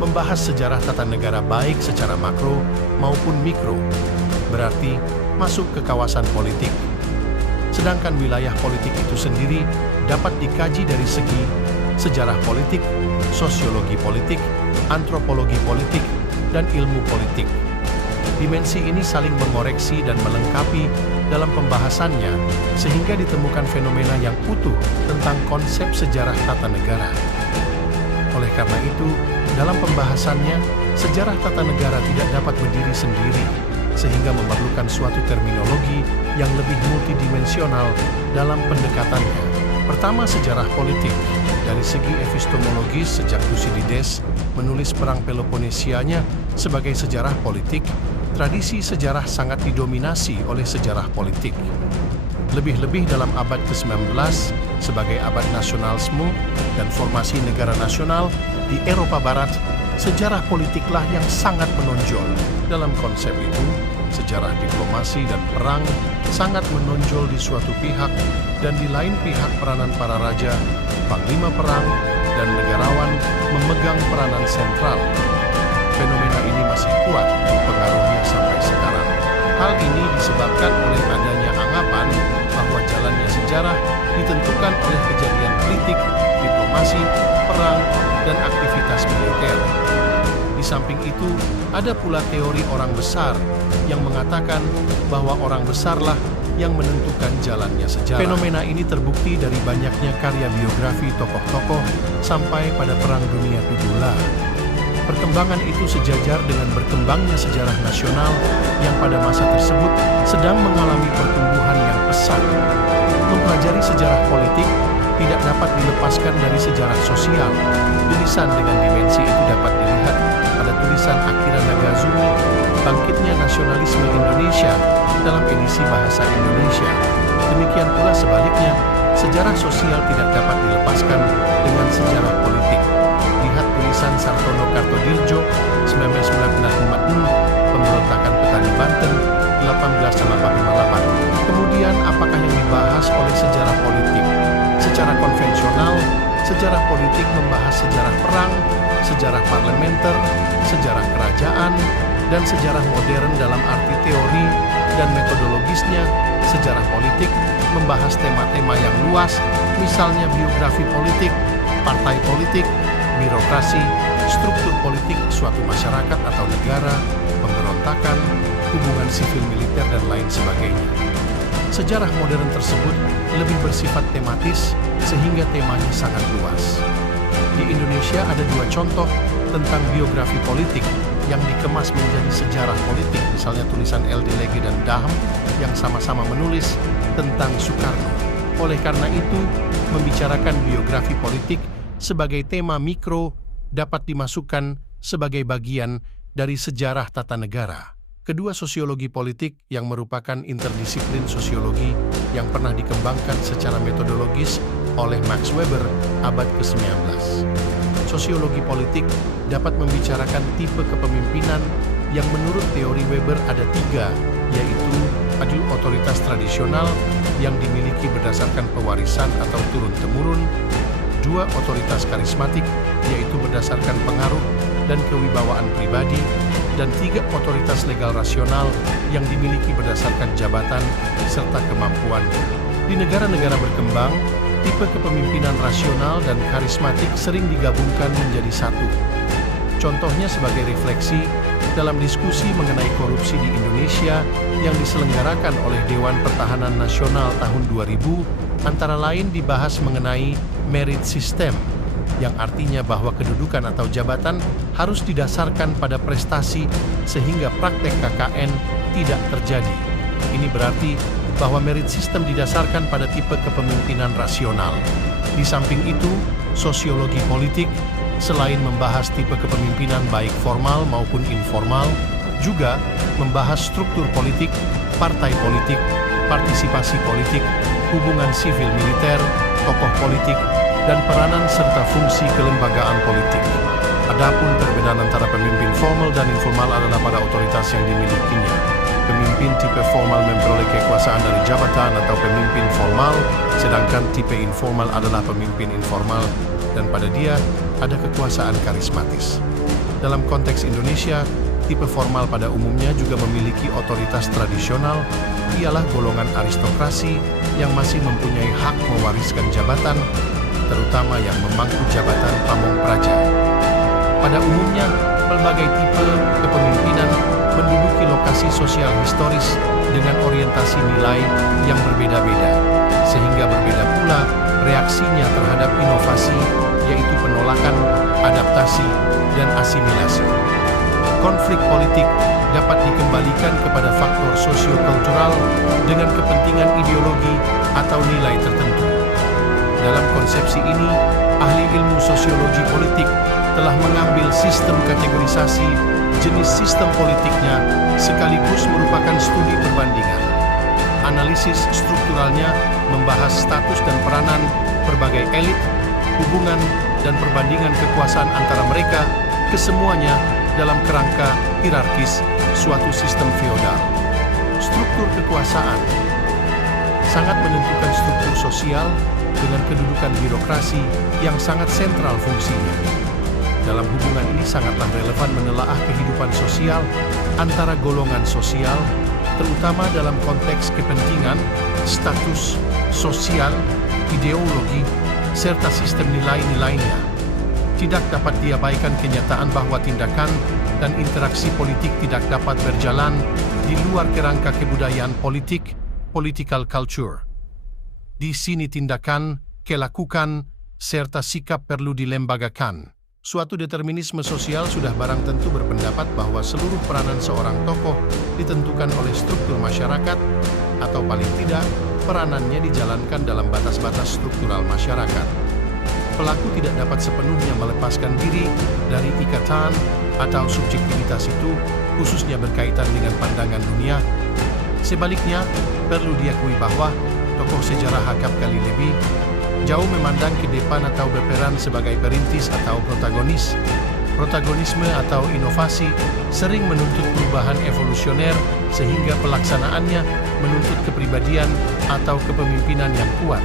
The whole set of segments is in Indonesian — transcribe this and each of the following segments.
membahas sejarah tata negara baik secara makro maupun mikro, berarti masuk ke kawasan politik. Sedangkan wilayah politik itu sendiri dapat dikaji dari segi sejarah politik, sosiologi politik, antropologi politik, dan ilmu politik. Dimensi ini saling mengoreksi dan melengkapi dalam pembahasannya sehingga ditemukan fenomena yang utuh tentang konsep sejarah tata negara. Oleh karena itu, dalam pembahasannya, sejarah tata negara tidak dapat berdiri sendiri, sehingga memerlukan suatu terminologi yang lebih multidimensional dalam pendekatannya. Pertama, sejarah politik. Dari segi epistemologis, sejak Thucydides menulis Perang Peloponesianya sebagai sejarah politik, tradisi sejarah sangat didominasi oleh sejarah politik. Lebih-lebih dalam abad ke-19 sebagai abad nasionalisme dan formasi negara nasional di Eropa Barat, sejarah politiklah yang sangat menonjol. Dalam konsep itu, sejarah diplomasi dan perang sangat menonjol di suatu pihak, dan di lain pihak peranan para raja, panglima perang, dan negarawan memegang peranan sentral. Fenomena ini masih kuat pengaruhnya sampai sekarang. Hal ini disebabkan oleh adanya anggapan bahwa jalannya sejarah ditentukan oleh kejadian politik, diplomasi, perang, dan aktivitas militer. Di samping itu, ada pula teori orang besar yang mengatakan bahwa orang besarlah yang menentukan jalannya sejarah. Fenomena ini terbukti dari banyaknya karya biografi tokoh-tokoh sampai pada Perang Dunia Kedua. Perkembangan itu sejajar dengan berkembangnya sejarah nasional yang pada masa tersebut sedang mengalami pertumbuhan yang pesat. Mempelajari sejarah politik tidak dapat dilepaskan dari sejarah sosial. Tulisan dengan dimensi itu dapat dilihat pada tulisan Akira Nagazumi, Bangkitnya Nasionalisme Indonesia dalam edisi Bahasa Indonesia. Demikian pula sebaliknya, sejarah sosial tidak dapat dilepaskan dengan sejarah politik. Lihat tulisan Sartono Kartodirjo 1956, Pemberontakan Petani Banten 1858. Kemudian apakah yang dibahas oleh sejarah politik? Secara konvensional, sejarah politik membahas sejarah perang, sejarah parlementer, sejarah kerajaan, dan sejarah modern dalam arti teori dan metodologisnya. Sejarah politik membahas tema-tema yang luas, misalnya biografi politik, partai politik, birokrasi, struktur politik suatu masyarakat atau negara, pemberontakan, hubungan sivil militer, dan lain sebagainya. Sejarah modern tersebut lebih bersifat tematis sehingga temanya sangat luas. Di Indonesia ada dua contoh tentang biografi politik yang dikemas menjadi sejarah politik, misalnya tulisan L. Delege dan Dahm yang sama-sama menulis tentang Soekarno. Oleh karena itu, membicarakan biografi politik sebagai tema mikro dapat dimasukkan sebagai bagian dari sejarah tata negara. Kedua, sosiologi politik yang merupakan interdisiplin sosiologi yang pernah dikembangkan secara metodologis oleh Max Weber abad ke-19. Sosiologi politik dapat membicarakan tipe kepemimpinan yang menurut teori Weber ada tiga, yaitu satu, otoritas tradisional yang dimiliki berdasarkan pewarisan atau turun-temurun; dua, otoritas karismatik, yaitu berdasarkan pengaruh dan kewibawaan pribadi; dan tiga, otoritas legal rasional yang dimiliki berdasarkan jabatan serta kemampuan. Di negara-negara berkembang, tipe kepemimpinan rasional dan karismatik sering digabungkan menjadi satu. Contohnya sebagai refleksi dalam diskusi mengenai korupsi di Indonesia yang diselenggarakan oleh Dewan Pertahanan Nasional tahun 2000, antara lain dibahas mengenai merit system, yang artinya bahwa kedudukan atau jabatan harus didasarkan pada prestasi sehingga praktek KKN tidak terjadi. Ini berarti bahwa merit system didasarkan pada tipe kepemimpinan rasional. Di samping itu, sosiologi politik selain membahas tipe kepemimpinan baik formal maupun informal, juga membahas struktur politik, partai politik, partisipasi politik, hubungan sivil militer, tokoh politik, dan peranan serta fungsi kelembagaan politik. Adapun perbedaan antara pemimpin formal dan informal adalah pada otoritas yang dimilikinya. Pemimpin tipe formal memperoleh kekuasaan dari jabatan atau pemimpin formal, sedangkan tipe informal adalah pemimpin informal dan pada dia ada kekuasaan karismatis. Dalam konteks Indonesia, tipe formal pada umumnya juga memiliki otoritas tradisional, ialah golongan aristokrasi yang masih mempunyai hak mewariskan jabatan, terutama yang memangku jabatan pamong praja. Pada umumnya, berbagai tipe kepemimpinan menduduki lokasi sosial historis dengan orientasi nilai yang berbeda-beda, sehingga berbeda pula reaksinya terhadap inovasi, yaitu penolakan, adaptasi, dan asimilasi. Konflik politik dapat dikembalikan kepada faktor sosio-kultural dengan kepentingan ideologi atau nilai tertentu. Dalam konsepsi ini, ahli ilmu sosiologi politik telah mengambil sistem kategorisasi jenis sistem politiknya sekaligus merupakan studi perbandingan. Analisis strukturalnya membahas status dan peranan berbagai elit, hubungan, dan perbandingan kekuasaan antara mereka kesemuanya dalam kerangka hierarkis suatu sistem feodal. Struktur kekuasaan sangat menentukan struktur sosial dengan kedudukan birokrasi yang sangat sentral fungsinya. Dalam hubungan ini sangatlah relevan menelaah kehidupan sosial antara golongan sosial, terutama dalam konteks kepentingan, status, sosial, ideologi, serta sistem nilai-nilainya. Tidak dapat diabaikan kenyataan bahwa tindakan dan interaksi politik tidak dapat berjalan di luar kerangka kebudayaan politik, political culture. Di sini tindakan, kelakukan, serta sikap perlu dilembagakan. Suatu determinisme sosial sudah barang tentu berpendapat bahwa seluruh peranan seorang tokoh ditentukan oleh struktur masyarakat, atau paling tidak, peranannya dijalankan dalam batas-batas struktural masyarakat. Pelaku tidak dapat sepenuhnya melepaskan diri dari ikatan atau subjektivitas itu, khususnya berkaitan dengan pandangan dunia. Sebaliknya, perlu diakui bahwa tokoh sejarah Hakap kali lebih jauh memandang ke depan atau berperan sebagai perintis atau protagonis. Protagonisme atau inovasi sering menuntut perubahan evolusioner sehingga pelaksanaannya menuntut kepribadian atau kepemimpinan yang kuat.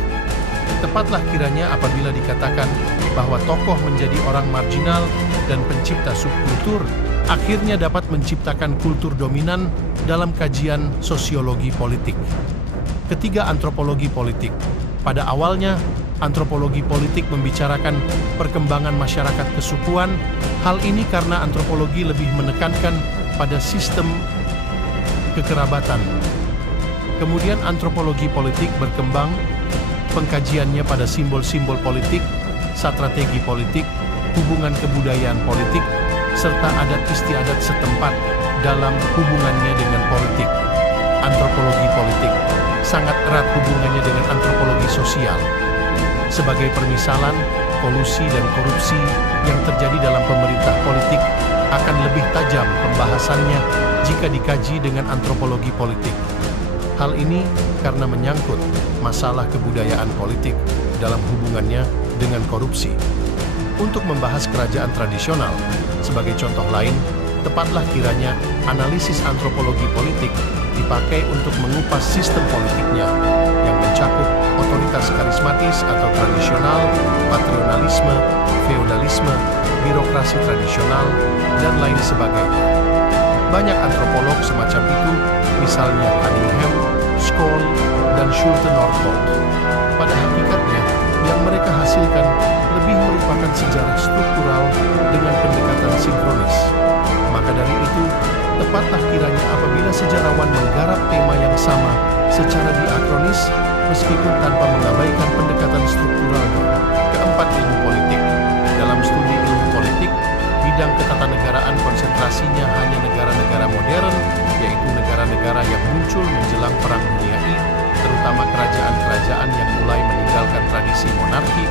Tepatlah kiranya apabila dikatakan bahwa tokoh menjadi orang marginal dan pencipta subkultur, akhirnya dapat menciptakan kultur dominan dalam kajian sosiologi politik. Ketiga, antropologi politik. Pada awalnya, antropologi politik membicarakan perkembangan masyarakat kesukuan. Hal ini karena antropologi lebih menekankan pada sistem kekerabatan. Kemudian antropologi politik berkembang, pengkajiannya pada simbol-simbol politik, strategi politik, hubungan kebudayaan politik, serta adat istiadat setempat dalam hubungannya dengan politik. Antropologi politik sangat erat hubungannya dengan antropologi sosial. Sebagai permisalan, kolusi dan korupsi yang terjadi dalam pemerintah politik akan lebih tajam pembahasannya jika dikaji dengan antropologi politik. Hal ini karena menyangkut masalah kebudayaan politik dalam hubungannya dengan korupsi. Untuk membahas kerajaan tradisional, sebagai contoh lain, tepatlah kiranya analisis antropologi politik dipakai untuk mengupas sistem politiknya yang mencakup otoritas karismatis atau tradisional, patronalisme, feodalisme, birokrasi tradisional, dan lain sebagainya. Banyak antropolog semacam itu, misalnya Cunningham, Scholl, dan Schulte-Northolt. Pada hakikatnya, yang mereka hasilkan lebih merupakan sejarah struktural dengan pendekatan sinkronis. Maka dari itu, tepatlah kiranya apabila sejarawan menggarap tema yang sama secara diakronis, meskipun tanpa mengabaikan pendekatan strukturalnya. Keempat, ilmu politik. Dalam studi ilmu politik, bidang ketatanegaraan konsentrasinya hanya negara-negara modern, yaitu negara-negara yang muncul menjelang Perang Dunia I, terutama kerajaan-kerajaan yang mulai meninggalkan tradisi monarki,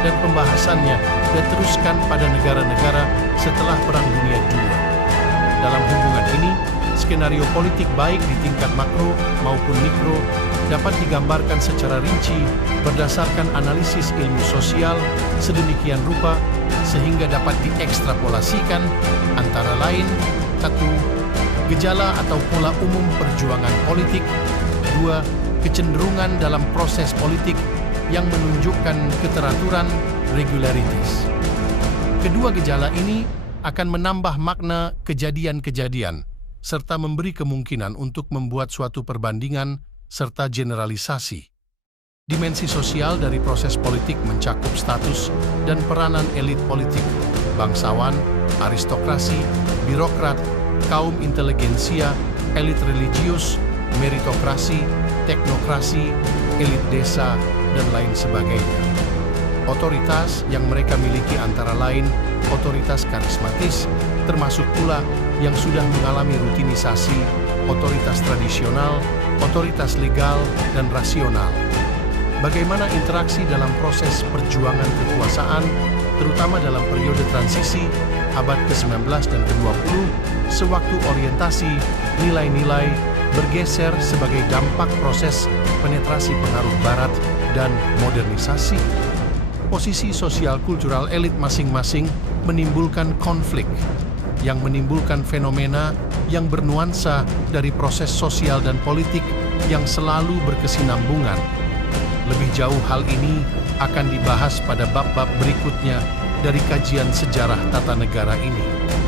dan pembahasannya diteruskan pada negara-negara setelah Perang Dunia II. Dalam hubungan ini, skenario politik baik di tingkat makro maupun mikro dapat digambarkan secara rinci berdasarkan analisis ilmu sosial sedemikian rupa sehingga dapat diekstrapolasikan antara lain: 1. Gejala atau pola umum perjuangan politik. 2. Kecenderungan dalam proses politik yang menunjukkan keteraturan, regularities. Kedua gejala ini akan menambah makna kejadian-kejadian serta memberi kemungkinan untuk membuat suatu perbandingan serta generalisasi. Dimensi sosial dari proses politik mencakup status dan peranan elit politik, bangsawan, aristokrasi, birokrat, kaum inteligensia, elit religius, meritokrasi, teknokrasi, elit desa, dan lain sebagainya. Otoritas yang mereka miliki antara lain otoritas karismatis, termasuk pula yang sudah mengalami rutinisasi, otoritas tradisional, otoritas legal, dan rasional. Bagaimana interaksi dalam proses perjuangan kekuasaan, terutama dalam periode transisi abad ke-19 dan ke-20, sewaktu orientasi, nilai-nilai bergeser sebagai dampak proses penetrasi pengaruh Barat dan modernisasi. Posisi sosial kultural elit masing-masing menimbulkan konflik, yang menimbulkan fenomena yang bernuansa dari proses sosial dan politik yang selalu berkesinambungan. Lebih jauh hal ini akan dibahas pada bab-bab berikutnya dari kajian sejarah tata negara ini.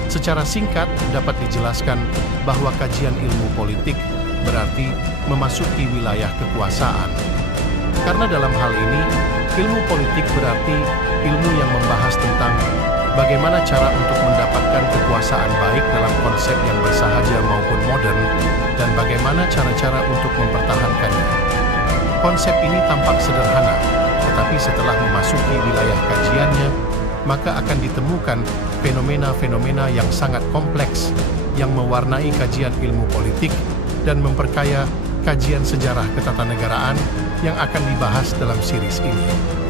Secara singkat dapat dijelaskan bahwa kajian ilmu politik berarti memasuki wilayah kekuasaan. Karena dalam hal ini, ilmu politik berarti ilmu yang membahas tentang bagaimana cara untuk mendapatkan kekuasaan baik dalam konsep yang bersahaja maupun modern, dan bagaimana cara-cara untuk mempertahankannya. Konsep ini tampak sederhana, tetapi setelah memasuki wilayah kajiannya, maka akan ditemukan fenomena-fenomena yang sangat kompleks yang mewarnai kajian ilmu politik dan memperkaya kajian sejarah ketatanegaraan yang akan dibahas dalam series ini.